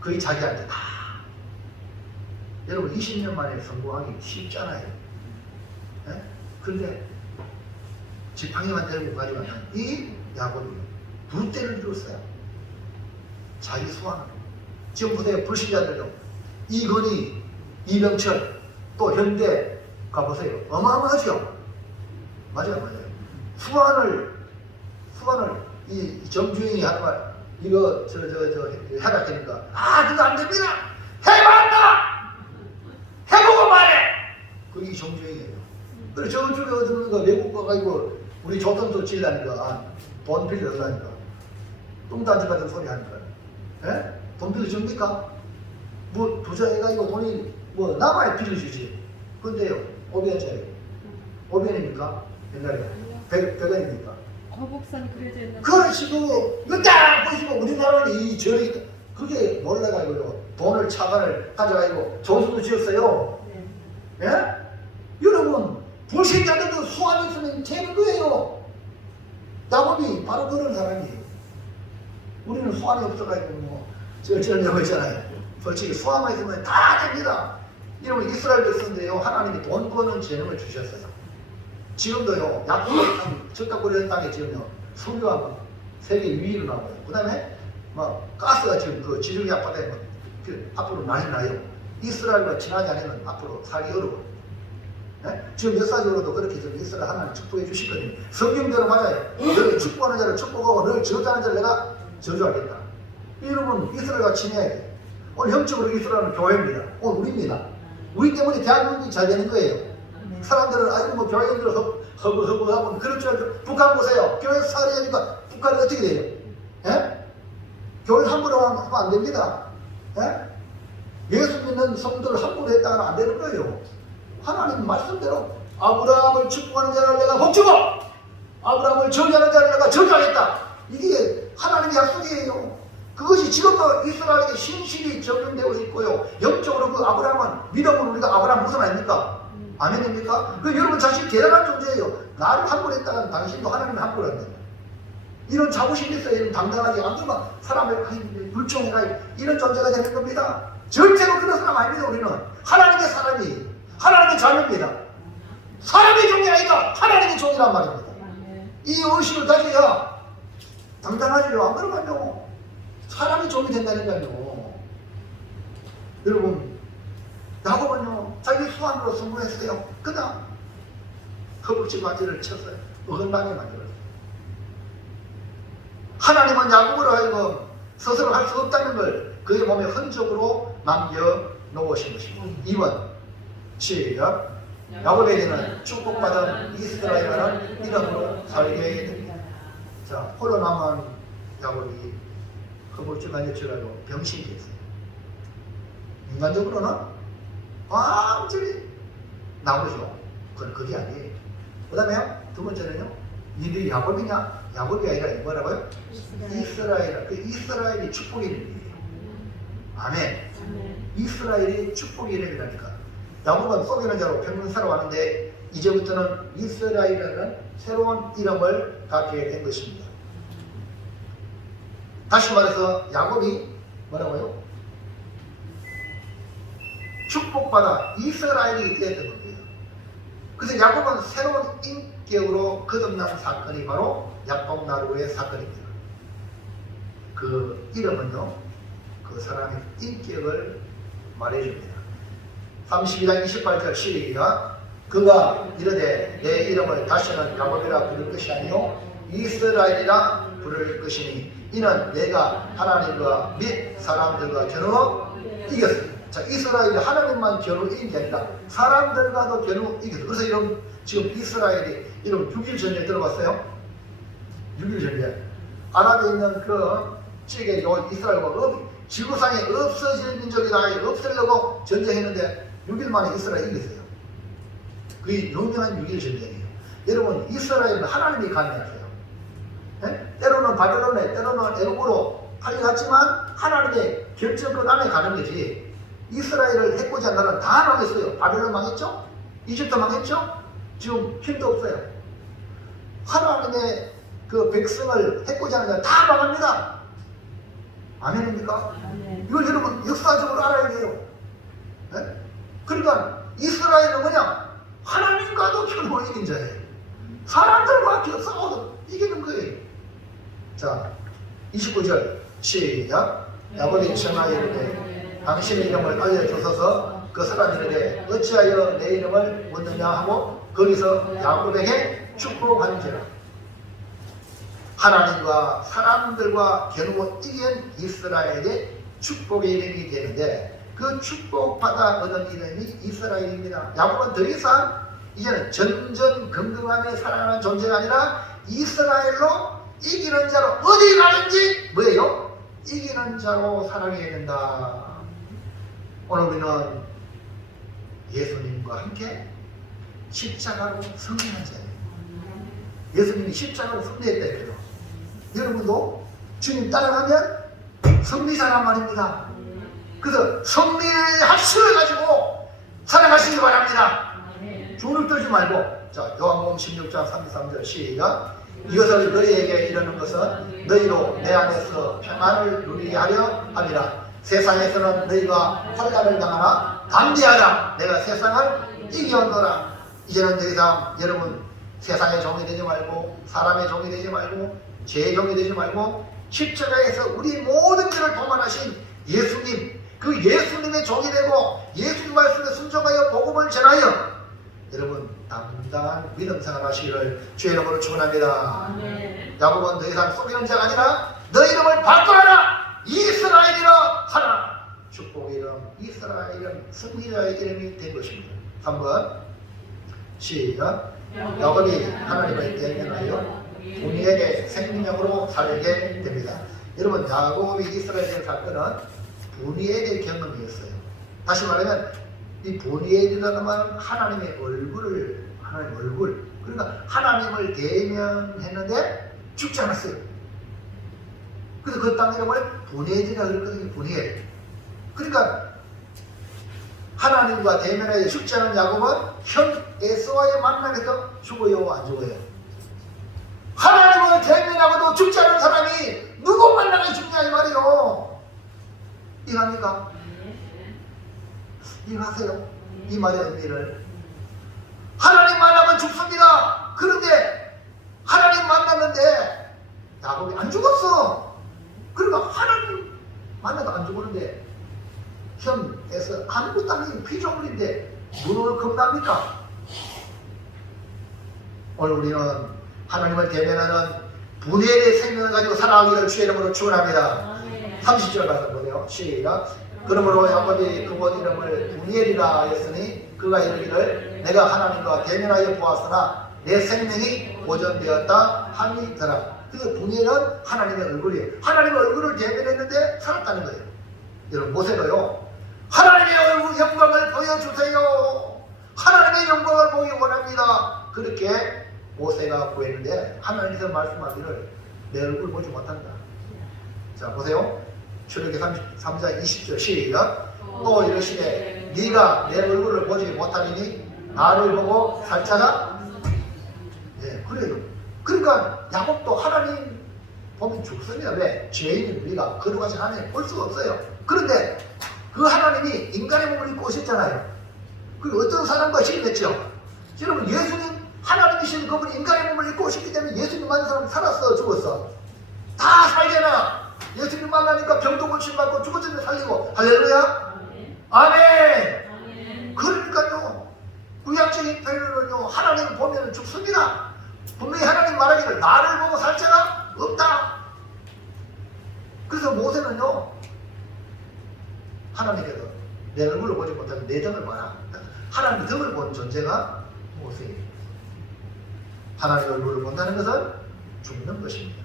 거의 자기한테 다. 여러분 20년 만에 성공하기 쉽잖아요. 예? 그런데 지팡이만 들고 가지고는 이 야곱이 두 때를 들었어요. 자기 소원을. 지금 보세요. 불신자들도 이건희, 이병철, 또 현대 가보세요. 어마어마하죠. 맞아요. 수완을 이 정주행이 하는 말 이거 해라 되니까 그거 안 됩니다. 해봤다. 해보고 말해. 그게 정주행이에요. 그래 저쪽에 얻는 거 외국 가가지고 우리 조선소 질라니까 돈 빌려달라니까 뚱딴지 같은 소리 하니까 예? 돈 빌려줍니까? 뭐 부자해가지고 돈이 뭐 남아야 빌려주지. 근데요 500원짜리 500원입니까? 옛날에 100원입니까? 거북선이 그려져 있는 그러시고 이거 딱 보시고 우리나라는 이 절이 그게 몰라가지고요 돈을 차관을 가져가지고 조선도 지었어요. 네. 예? 여러분 불신자들도 수완 있으면 되는 거예요. 야곱이 바로 그런 사람이에요. 우리는 수완이 없어가지고 뭐 절절하고 있잖아요. 솔직히 수완만 있으면 다 됩니다. 여러분 이스라엘 백성인데요 하나님이 돈 버는 재능을 주셨어요. 지금도요 약속한 적각거리는 땅에 지금요 석유하고 세계 유일로 나와요. 그 다음에 막 가스가 지금 그 지중해 앞바다에 그 앞으로 많이 나요. 이스라엘과 친하지 않으면 앞으로 살기 어려워요. 네? 지금 역사적으로도 그렇게 좀 이스라엘 하나님 축복해 주시거든요. 성경대로 맞아요. 너희 축복하는 자를 축복하고 너희 저주하는 자를 내가 저주하겠다. 여러분 이스라엘과 친해야 돼요. 오늘 형적으로 이스라엘은 교회입니다. 오늘 우리입니다. 우리 때문에 대한민국이 잘 되는 거예요. 사람들은 아이고 뭐 교회인들 허브허브하고 그럴 줄 알죠. 북한 보세요. 교회 살아야니까 북한이 어떻게 돼요? 예? 교회 함부로 하면 안 됩니다. 예? 예수 믿는 성도를 함부로 했다가는 안 되는 거예요. 하나님 말씀대로 아브라함을 축복하는 자를 내가 복주고 아브라함을 저주하는 자를 내가 저주하겠다. 이게 하나님의 약속이에요. 그것이 지금도 이스라엘에게 신실히 적용되고 있고요. 영적으로 그 아브라함은 믿음으로 우리가 아브라함 무슨 아닙니까? 아멘입니까? 그 여러분 자신 대단한 존재예요. 나를 함부로 했다간 당신도 하나님을 함부로 한다. 이런 자부심이 있어요. 이런 당당하게 안 그러면 사람을 불종해가 이런 존재가 되는 겁니다. 절대로 그런 사람 아닙니다. 우리는 하나님의 사람이 하나님의 자녀입니다. 사람의 종이 아니라 하나님의 종이란 말입니다. 이 의식을 가져야 당당하죠. 안 그러면요 사람의 종이 된다니까요. 여러분 야곱은요 자기 수완으로 성공했어요. 그다음 허벅지 바지를 쳤어요. 어긋나게 만들었어요. 하나님은 야곱으로 하여금 스스로 할 수 없다는 걸 그의 몸에 흔적으로 남겨놓으신 것입니다. 2번 시작. 야곱에게는 축복받은 이스라엘이라는 이름으로 살게 됩니다. 자, 홀로 남은 야곱이 허벅지 바지를 병신이 됐어요. 인간적으로는 완전히 나오죠. 그건 그게 아니에요. 그 다음에 두 번째는요. 니들이 야곱이냐? 야곱이 아니라 뭐라고요? 이스라엘. 그 이스라엘이 축복의 이름이에요. 아멘. 이스라엘이 축복의 이름이라니까. 야곱은 속이는 자로 평생 살아왔는데 이제부터는 이스라엘이라는 새로운 이름을 갖게 된 것입니다. 다시 말해서 야곱이 뭐라고요? 축복받아 이스라엘이 되었던 겁니다. 그래서 야곱은 새로운 인격으로 거듭난 사건이 바로 야곱 나루의 사건입니다. 그 이름은요, 그 사람의 인격을 말해줍니다. 32장 28절 시리가 그가 이르되 내 이름을 다시는 야곱이라 부를 것이 아니요 이스라엘이라 부를 것이니 이는 내가 하나님과 및 사람들과 겨누어 이겼습니다. 자, 이스라엘이 하나님만 겨누어 이긴 게 아니라 사람들과도 겨누어 이겼어요. 그래서 이런 지금 이스라엘이 이런 6일 전쟁 들어봤어요? 6일 전쟁. 아랍에 있는 그 지역에 이스라엘과 지구상에 없어질 민족이다 없애려고 전쟁했는데 6일 만에 이스라엘이 이겼어요. 그게 유명한 6일 전쟁이에요. 여러분 이스라엘은 하나님이 관여하세요. 네? 때로는 바벨론에 때로는 애굽으로 팔려갔지만 하나님의 결정권 안에 가는 거지. 이스라엘을 해코지 한 나라는 다 망했어요. 바벨론 망했죠? 이집트 망했죠? 지금 힘도 없어요. 하나님의 그 백성을 해코지 하는 나라 다 망합니다. 아멘입니까? 이걸 여러분 역사적으로 알아야 돼요. 네? 그러니까 이스라엘은 뭐냐? 하나님과도 결국 이긴 자예요. 사람들과 싸워도 이기는 거예요. 자, 29절 시작. 야곱이 전하여 이르되 당신의 이름을 알려주소서. 그 사람이 이르되 어찌하여 내 이름을 묻느냐 하고 거기서 야곱에게 축복하는지라. 하나님과 사람들과 겨누고 이긴 이스라엘의 축복의 이름이 되는데 그 축복받아 얻은 이름이 이스라엘입니다. 야곱은 더 이상 이제는 전전긍긍하며 살아가는 존재가 아니라 이스라엘로 이기는 자로 어디 가든지 뭐예요? 이기는 자로 살아가게 된다. 오늘 우리는 예수님과 함께 십자가로 승리한 자예요. 예수님이 십자가로 승리했다 해요. 여러분도 주님 따라가면 승리자란 말입니다. 그래서 승리의 합수를 가지고 살아가시기 바랍니다. 주눅 들지 말고. 자, 요한복음 16장 33절 시작. 이것을 너희에게 이르는 것은 너희로 내 안에서 평안을 누리게 하려 함이라. 세상에서는 너희가 환난을 당하나 담대하라. 내가 세상을 이겨노라. 이제는 더 이상 여러분 세상의 종이 되지 말고 사람의 종이 되지 말고 죄의 종이 되지 말고 십자가에서 우리 모든 죄를 도만하신 예수님, 그 예수님의 종이 되고 예수님 말씀에 순종하여 복음을 전하여 여러분 당당한 믿음 생활하시기를 주의 이름으로 축원합니다. 야곱은 더 이상 속이는 자가 아니라 너 이름을 바꾸어라. 이스라엘이라 하라. 축복의 이름 이스라엘 이름 승리자의 이름이 된 것입니다. 3번 시작. 야곱이 하나님을 대면하여 분이엘의 생명으로 살게 됩니다. 여러분 야곱이 이스라엘의 사건은 분이엘의 경험이었어요. 다시 말하면 이 분이엘이라는 말은 하나님의 얼굴, 그러니까 하나님을 대면했는데 죽지 않았어요. 그래서 그 땅 이름을 분이엘이라고 그랬거든요. 분이엘. 그러니까 하나님과 대면하여 죽지 않은 야곱은 형 에서와의 만남에서 죽어요, 안 죽어요? 하나님을 대면하고도 죽지 않은 사람이 누구 만나면 죽냐 이 말이에요. 이해합니까? 이해하세요? 이 말의 의미를. 하나님 만나면 죽습니다. 그런데 하나님 만났는데 야곱이 안 죽었어. 그러니까 하나님 만나도 안 죽었는데 형에서 아무것도 안 하는 피조물인데 누구를 겁납니까? 오늘 우리는 하나님을 대면하는 분이엘의 생명을 가지고 살아가기를 주의 이름으로 축원합니다. 30절 가서 보세요. 시작. 그러므로 야곱이 그곳 이름을 분이엘이라 하였으니 그가 이르기를 내가 하나님과 대면하여 보았으나 내 생명이 보존되었다 함이더라. 그래서 분이엘은 하나님의 얼굴이에요. 하나님의 얼굴을 대면했는데 살았다는 거예요. 여러분 모세가요, 하나님의 얼굴 영광을 보여주세요. 하나님의 영광을 보기 원합니다. 그렇게 모세가 구했는데 하나님께서 말씀하기를 내 얼굴 보지 못한다. 자 보세요. 출애굽기 33장 20절 시작. 또 이르시되 네가 내 얼굴을 보지 못하리니 나를 보고 살자가. 예, 그래요. 그러니까 야곱도 하나님 보면 죽습니다. 왜? 죄인인 우리가 거룩하신 하나님 볼 수가 없어요. 그런데 그 하나님이 인간의 몸을 입고 오셨잖아요. 그리고 어떤 사람과 시름했죠. 여러분 예수님 하나님이신 그분이 인간의 몸을 입고 오셨기 때문에 예수님 만난 사람 살았어 죽었어? 다 살잖아. 예수님 만나니까 병도 고침받고 죽어졌는데 살리고. 할렐루야. 아멘. 그러니까요 구약적인 표현으로는요 하나님 보면 죽습니다. 분명히 하나님 말하기를 나를 보고 살 자가 없다. 그래서 모세는요 하나님께서 내 얼굴을 보지 못하는 내 등을 봐라. 하나님의 등을 본 존재가 모세예요. 하나님의 얼굴을 본다는 것은 죽는 것입니다.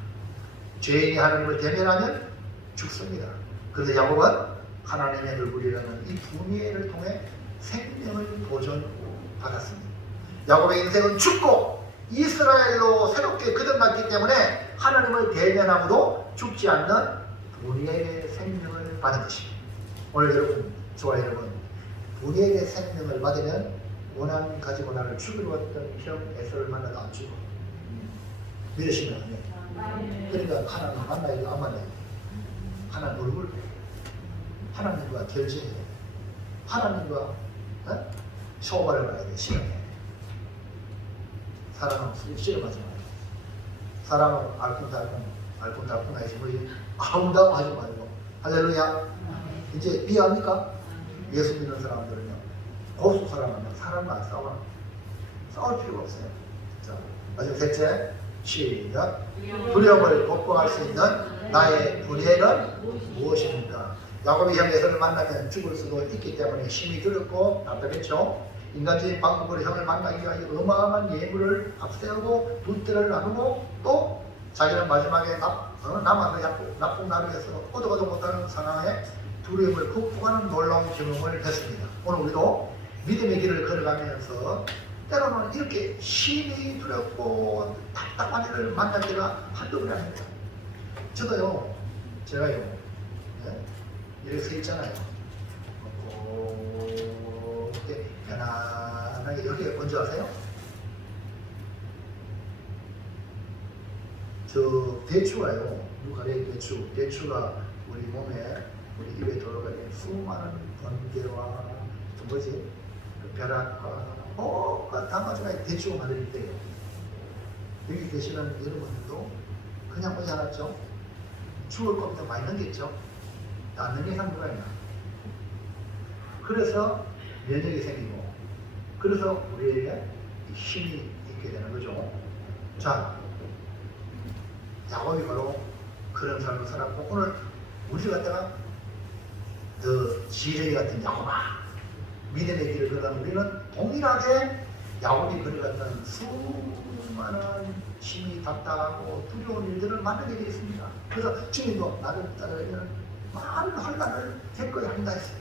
죄인이 하나님을 대면하면 죽습니다. 그래서 야곱은 하나님의 얼굴이라는 이 분이엘을 통해 생명을 보존받았습니다. 야곱의 인생은 죽고 이스라엘로 새롭게 거듭났기 때문에 하나님을 대면하고도 죽지 않는 분이엘의 생명을 받은 것입니다. 오늘 여러분, 저와 여러분, 분이엘의 생명을 받으면 원한 가지고 나를 죽이러 왔던 형 에서를 만나도 안 죽어. 믿으시면 안 돼요. 그러니까 하나님 만나야 돼, 안 만나야 돼. 하나님 얼굴 봐. 하나님과 결제해야 돼. 하나님과 소화를 봐야 돼. 신앙해야 돼. 사람은 실험하지 말고, 사람은 알콩달콩 하지 뭐지, 아무도 하지 말고. 할렐루야. 이제 이해합니까? 예수 믿는 사람들은요, 고수 사람은 사람과 싸울 필요가 없어요. 자, 마지막 셋째, 시작. 두려움을 극복할 수 있는 나의 분해는 무엇입니까? 야곱이 형 에서를 만나면 죽을 수도 있기 때문에 심히 두렵고 답답했죠. 인간적인 방법으로 형을 만나기 위하여 어마어마한 예물을 앞세우고 붓대를 나누고 또 자기는 마지막에 남아서 납북나루에서 오도가도 못하는 상황에 두려움을 극복하는 놀라운 경험을 했습니다. 오늘 우리도 믿음의 길을 걸어가면서 때로는 이렇게 심히 두렵고 답답한 일을 만날 때가 한두 번이 아닙니다. 제가요, 네? 이렇게 서 있잖아요. 이렇게 편안하게, 여기에 뭔지 아세요? 저 대추가요, 누가래 대추가 우리 몸에, 우리 입에 들어가는 수많은 번개와 뭐지? 벼락과 담아주가 대추가 마련일 때요. 여기 계시는 여러분들도 그냥 오지 않았죠? 죽을 겁니다. 많이 넘겼죠? 낳는 예상 누가 있나? 그래서 면역이 생기고, 그래서 우리에게 힘이 있게 되는 거죠. 자, 야곱이 바로 그런 삶을 살았고, 오늘 우리 갖다가 더 지렁이 같은 야곱아, 믿음의 길을 걸어가는 우리는 동일하게 야곱이 걸어갔던 수많은 힘이 답답하고 두려운 일들을 만나게 되어 있습니다. 그래서 주님도 나를 따르면 많은 환난을 겪어야 한다 했어요.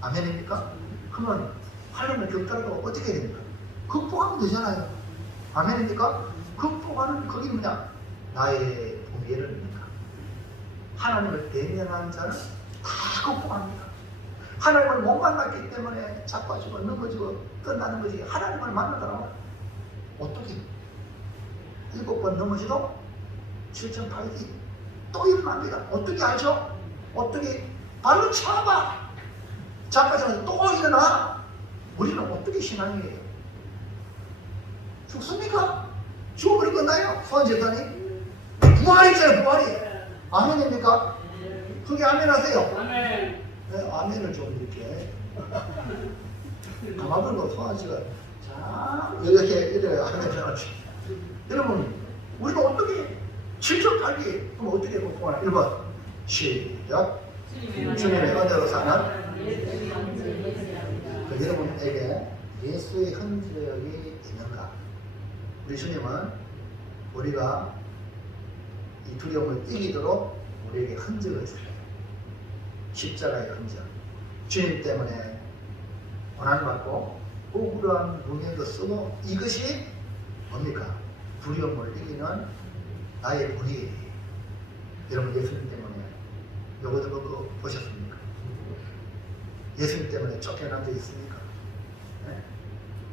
아멘입니까? 그러면 환난을 겪더라도 어떻게 해야 됩니까? 극복하면 되잖아요. 아멘입니까? 극복하는 그게 뭐냐? 나의 분별입니다. 하나님을 대면한 자는 다 극복합니다. 하나님을 못 만났기 때문에 자빠지고 넘어지고 끝나는 거지. 하나님을 만나더라면 어떻게 7번 넘어지도 7점 8기 또 일어납니다. 어떻게 알죠? 어떻게 발로 차봐 자빠지면 또 일어나. 우리는 어떻게 신앙이에요? 죽습니까? 죽어버릴 건가요? 소환제단이 부활이잖아요. 부활이. 아멘입니까? 그게 아멘 하세요. 아멘. 네, 아멘을 좀 이렇게 가만히 소환씨가 자 이렇게 아멘을 하지. 여러분 우리가 어떻게 7절 8기 그럼 어떻게 극복하나? 1번 시작. 주님의 은혜로 사는 여러분에게 예수의 흔적이 있는가? 우리 주님은 우리가 이 두려움을 이기도록 우리에게 흔적을 주셔요. 십자가의 흔적. 주님 때문에 고난받고 억울한 무게도 쓰고 이것이 뭡니까? 두려움을 이기는 나의 분이. 여러분 예수님 때문에 요거도 그거 보셨습니까? 예수님 때문에 쫓겨난 적 있습니까? 네?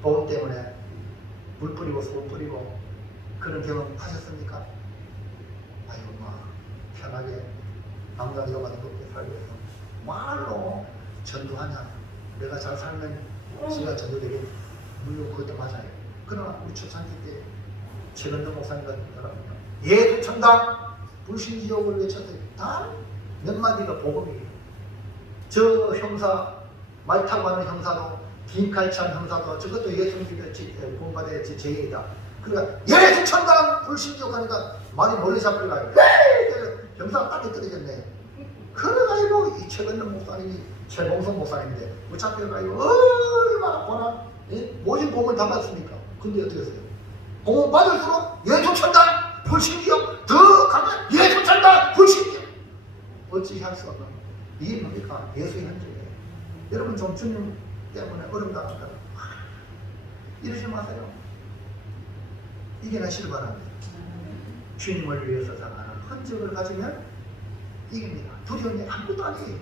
보험 때문에 물 뿌리고 소금 뿌리고 그런 경험 하셨습니까? 아유 편하게 남자 여가도 그렇게 살고 있어. 말로 전도하냐? 내가 잘 살면 지가 전도되게 물론 그것도 맞아요. 그러나 우리 초창기 때 최근도 목사님 같은 사람은 예수 천당 불신지옥을 외쳤어요. 단 몇 마디가 복음이에요. 저 형사 말 타고 가는 형사도 빈칼찬 형사도 저것도 예수님께 구원받아야 죄인이다. 그러니까 예수 천당 불신지옥 하니까 많이 멀리 잡고 가요. 형사가 빨리 떨어졌네. 그래가지고 이 최근도 목사님이 최봉선 목사님인데 무착해가지고 얼마나 고난 모진 공을 다 받습니까? 근데 어떻게 했어요? 공을 받을수록 예수 천당 불신지옥 더 가면 예수 천당 불신지옥 어찌 할 수 없는 이게 뭡니까? 예수의 현재예요. 여러분 좀 주님 때문에 어려움 당한다 이러지 마세요. 이겨내시길 바랍니다. 주님을 위해서 살아가는 흔적을 가지면 이깁니다. 두려움이 아무것도 아니에요.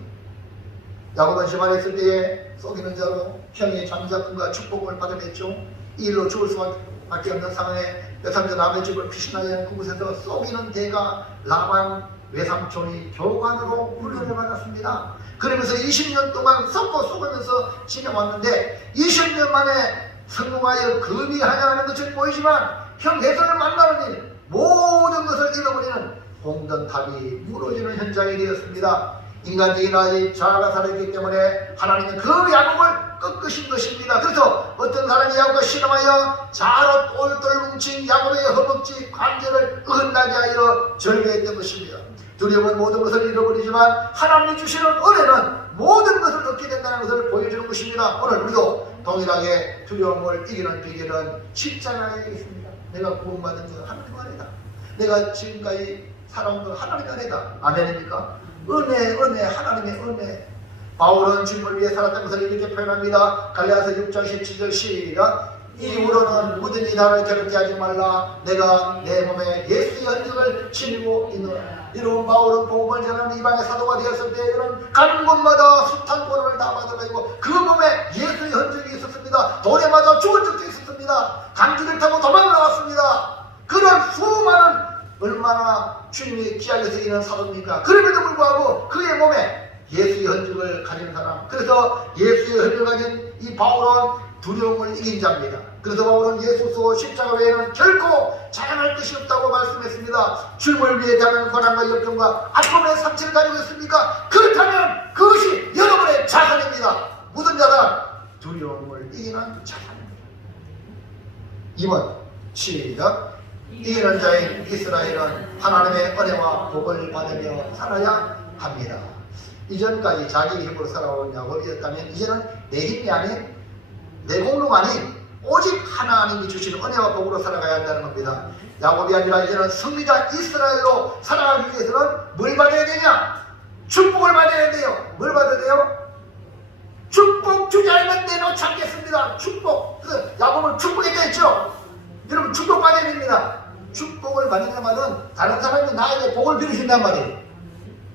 야곱은 집안에 있을 때에 썩이는 자로 형의 장자권과 축복을 받아냈죠. 이 일로 죽을 수밖에 없는 상황에 외삼촌 남의 집을 피신하여 하는 그곳에서 썩이는 대가 라반 외삼촌이 교관으로 훈련을 받았습니다. 그러면서 20년 동안 썩고 속으면서 지내왔는데 20년 만에 성공하여 금이 하냐하는 것을 보이지만 형 해선을 만나는 일 모든 것을 잃어버리는 홍전탑이 무너지는 현장이 되었습니다. 인간적인 아이 자아가 살아있기 때문에 하나님은 그 야곱을 꺾으신 것입니다. 그래서 어떤 사람이 야곱과 실험하여 자아로 똘똘 뭉친 야곱의 허벅지 관절을 어긋나게 하여 절개했던 것입니다. 두려움은 모든 것을 잃어버리지만 하나님이 주시는 은혜는 모든 것을 얻게 된다는 것을 보여주는 것입니다. 오늘 우리도 동일하게 두려움을 이기는 비결은 십자가에 있습니다. 내가 구원받은 건 하나님 안에다. 내가 지금까지 살아온 건 하나님 안에다. 아멘입니까? 은혜, 하나님의 은혜. 바울은 주님을 위해 살았다는 것을 이렇게 표현합니다. 갈라디아서 6장 17절 시작. 이후로는 무든지 나를 괴롭게 하지 말라. 내가 내 몸에 예수의 흔적을 지니고 있노라. 이런 바울은 복음을 전하는 이방의 사도가 되었을 때 이런 가는 곳마다 숱한 고난을 다 받아가지고 그 몸에 예수의 흔적이 있었습니다. 돌에 맞아 죽은 적도 있었습니다. 강기를 타고 도망을 나왔습니다. 그런 수많은 얼마나 주님이 귀하게 쓰이는 사도입니까? 그럼에도 불구하고 그의 몸에 예수의 흔적을 가진 사람, 그래서 예수의 흔적을 가진 이 바울은 두려움을 이긴 자입니다. 그래서 바울은 예수서 십자가 외에는 결코 자랑할 것이 없다고 말씀했습니다. 주님을 위해 당하는 고난과 역경과 아픔의 상처를 가지고 있습니까? 그렇다면 그것이 여러분의 자산입니다. 무슨 자산? 두려움을 이기는 자산입니다. 2번 시작. 이기는 자인 이스라엘은 하나님의 은혜와 복을 받으며 살아야 합니다. 이전까지 자기 힘으로 살아온 야곱이었다면 이제는 내 힘이 아닌 내 공로가 아닌 오직 하나님이 주시는 은혜와 복으로 살아가야 한다는 겁니다. 야곱이 아니라 이제는 승리자 이스라엘로 살아가기 위해서는 뭘 받아야 되냐? 축복을 받아야 돼요. 뭘 받아야 돼요? 축복 주지 않으면 내놓지 않겠습니다. 축복. 그래서 야곱은 축복했다 했죠. 여러분 축복 받아야 됩니다. 축복을 받으려면 다른 사람이 나에게 복을 빌어준단 말이에요.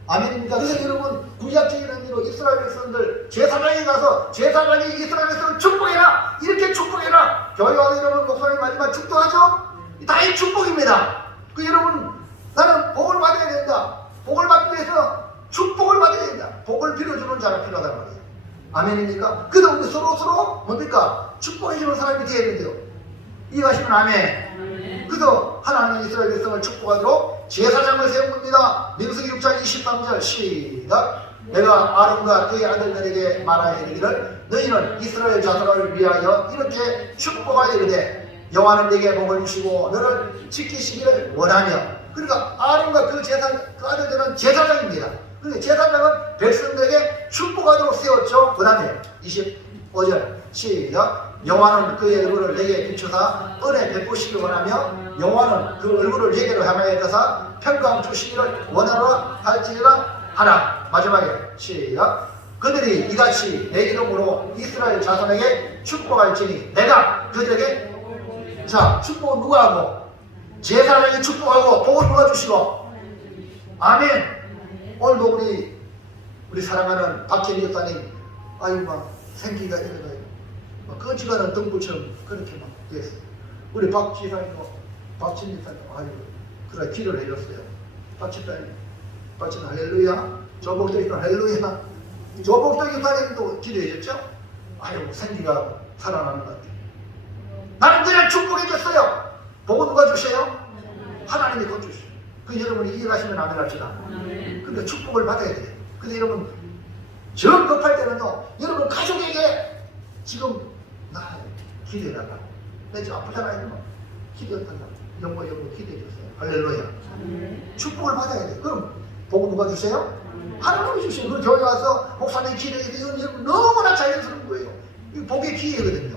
아멘입니까? 그래서 여러분 구약적인 의미로 이스라엘 백성들 제사장에 가서 제사장이 이스라엘 백성을 축복해라 이렇게 축복해라. 교회 와서 여러분 목사님 마지막 축복하죠? 다 이 축복입니다. 그 여러분 나는 복을 받아야 된다. 복을 받기 위해서 축복을 받아야 된다. 복을 빌어주는 자가 필요하단 말이에요. 아멘입니까? 그래서 우리 서로 뭡니까? 축복해주는 사람이 되어야 된대요. 이해하시면 아멘. 그래서 하나님은 이스라엘 백성을 축복하도록 제사장을 세운 겁니다. 민수기 6장 23절 시작. 내가 아론과 그의 아들들에게 말하여 이르기를 너희는 이스라엘 자손을 위하여 이렇게 축복하여 이르되 여호와는 네게 복을 주시고 너를 지키시기를 원하며. 그러니까 아론과 그 아들들은 제사장입니다. 그러니까 제사장은 백성들에게 축복하도록 세웠죠. 그 다음에 25절 시작. 여호와는 그의 얼굴을 내게 비추사 은혜 베푸시기 원하며 여호와는 그 얼굴을 내게로 향하여 가사 평강 주시기를 원하노라 할지니라 하라. 마지막에 시작. 그들이 이같이 내 이름으로 이스라엘 자손에게 축복할지니 내가 그들에게. 자, 축복은 누가 하고? 제사장이 축복하고 복을 누가 주시고? 아멘. 오늘도 우리 사랑하는 박혜리 목사님 아유 막 생기가 이래가지고 거지가는 등불처럼 그렇게 막 됐어요. 우리 박지사님도 박진리사님 아유 그래 기도를 해줬어요. 박지사님 할렐루야. 조복덕이 할렐루야. 조복덕이 사님도 기도해줬죠. 아유 생기가 살아나는 것 같아요. 나는 그냥 축복해줬어요. 복은 누가 주세요? 하나님이 곧 주시오. 그 여러분이 이해가시면 아멘 합시다. 근데 축복을 받아야 돼요. 근데 여러분 정 급할 때는요 여러분 가족에게 지금 나 기도해달라. 내 지금 아프잖아요. 기도해달라. 영모 기도해줬어요. 할렐루야. 축복을 받아야 돼요. 그럼 복은 누가 주세요? 하나님이 주세요. 그 교회 와서 목사님 기도해주세요. 이건 너무나 자연스러운 거예요. 이 복의 기회거든요.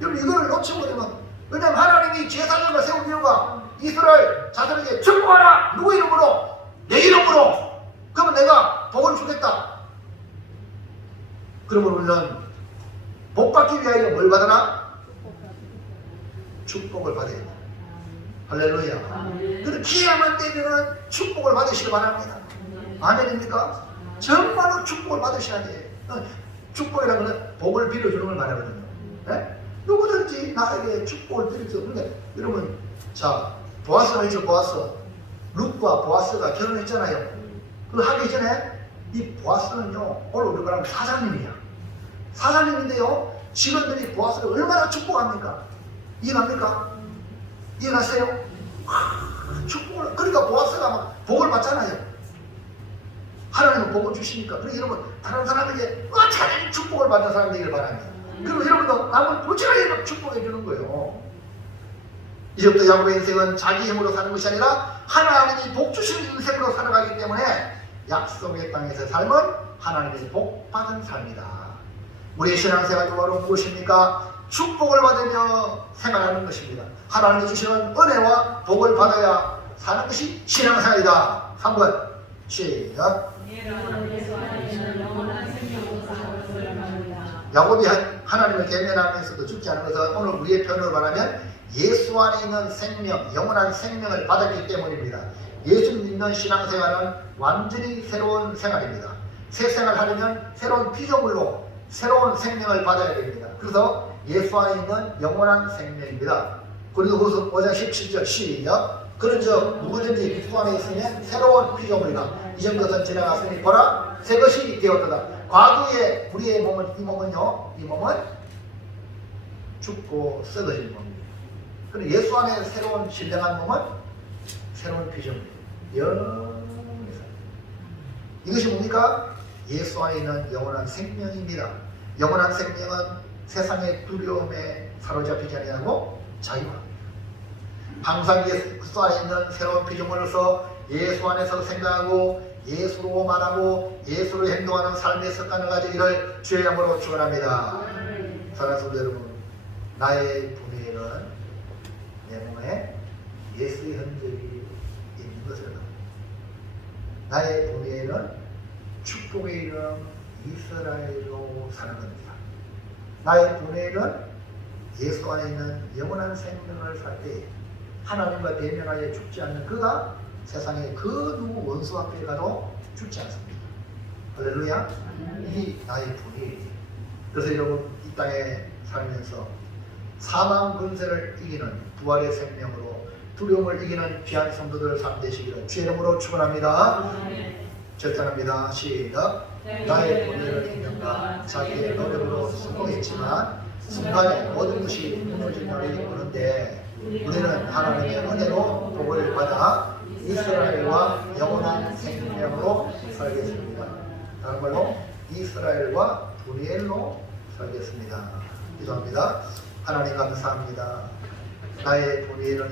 여러분 이걸 놓쳐버리면, 왜냐하면 하나님이 제사장을 세운 이유가 이스라엘 자손에게 축복하라. 누구 이름으로? 내 이름으로. 그러면 내가 복을 주겠다. 그러면 우리는 복 받기 위하여 뭘 받아라? 축복을 받아야 돼. 할렐루야. 그래서 기회만 되면은 축복을 받으시기 바랍니다. 아멘입니까? 정말로 축복을 받으셔야 돼요. 축복이라는 것은 복을 빌어주는 걸 말하거든요. 네? 누구든지 나에게 축복을 드릴 수 없는데, 여러분, 자, 보아스가 있죠, 보아스. 룻과 보아스가 결혼했잖아요. 그 하기 전에 이 보아스는요, 오늘 우리 말하면 사장님이야. 사장님인데요, 직원들이 보아스를 얼마나 축복합니까? 이해갑니까? 이해가세요? 축복을, 그러니까 보아스가 막 복을 받잖아요. 하나님은 복을 주시니까. 그러니까 여러분, 다른 사람에게 어떻게든 축복을 받는 사람 되기를 바랍니다. 그리고 여러분도 남을 부지런히 축복해 주는 거예요. 이제부터 야곱의 인생은 자기 힘으로 사는 것이 아니라 하나님이 복 주시는 인생으로 살아가기 때문에 약속의 땅에서 삶은 하나님의 복 받은 삶이다. 우리의 신앙생활 바로 무엇입니까? 축복을 받으며 생활하는 것입니다. 하나님이 주시는 은혜와 복을 받아야 사는 것이 신앙생활이다. 3번 시작. 야곱이 하나님을 대면하면서도 죽지 않은 것은 오늘 우리의 표현으로 말하면 예수 안에 있는 생명, 영원한 생명을 받았기 때문입니다. 예수 믿는 신앙생활은 완전히 새로운 생활입니다. 새 생활하려면 새로운 피조물로 새로운 생명을 받아야 됩니다. 그래서 예수 안에 있는 영원한 생명입니다. 고린도후서 5장 17절 시작. 그런즉 누구든지 그리스도 안에 있으면 새로운 피조물이다. 이전 것은 지나갔으니 보라 새 것이 되었도다. 과거에 우리의 몸은 이 몸은 죽고 썩어진 몸입니다. 그리고 예수 안에 새로운 신령한 몸은 새로운 피조물입니다. 영원히 살. 이것이 뭡니까? 예수 안에 있는 영원한 생명입니다. 영원한 생명은 세상의 두려움에 사로잡히지 아니하고 자유합니다. 항상 예수 안에 있는 새로운 피조물로서 예수 안에서 생각하고 예수로 말하고 예수로 행동하는 삶의 습관을 가지기를 주의 이름으로 축원합니다. 사랑하는 성도 여러분, 나의 분해에는 내 몸에 예수의 흔적이 있는 것을 합니다. 나의 분해에는 축복의 이름 이스라엘로 사는 겁니다. 나의 분해에는 예수 안에 있는 영원한 생명을 살 때 하나님과 대면하여 죽지 않는 그가 세상에 그 누구 원수 앞에 가도 죽지 않습니다. 할렐루야. 이 나의 분이. 그래서 여러분 이 땅에 살면서 사망 권세를 이기는 부활의 생명으로 두려움을 이기는 귀한 성도들 삶 되시기를 주의 이름으로 축원합니다. 절단합니다. 시작. 나의 분해를 인정과 자기의 노력으로 성공했지만 순간에 모든 것이 무너질 날이 오는데 우리는 하나님의 은혜로 복을 받아 이스라엘과 영원한 생명으로 살겠습니다. 다른 말로 이스라엘과 분이엘로 살겠습니다. 기도합니다. 하나님 감사합니다. 나의 분이엘은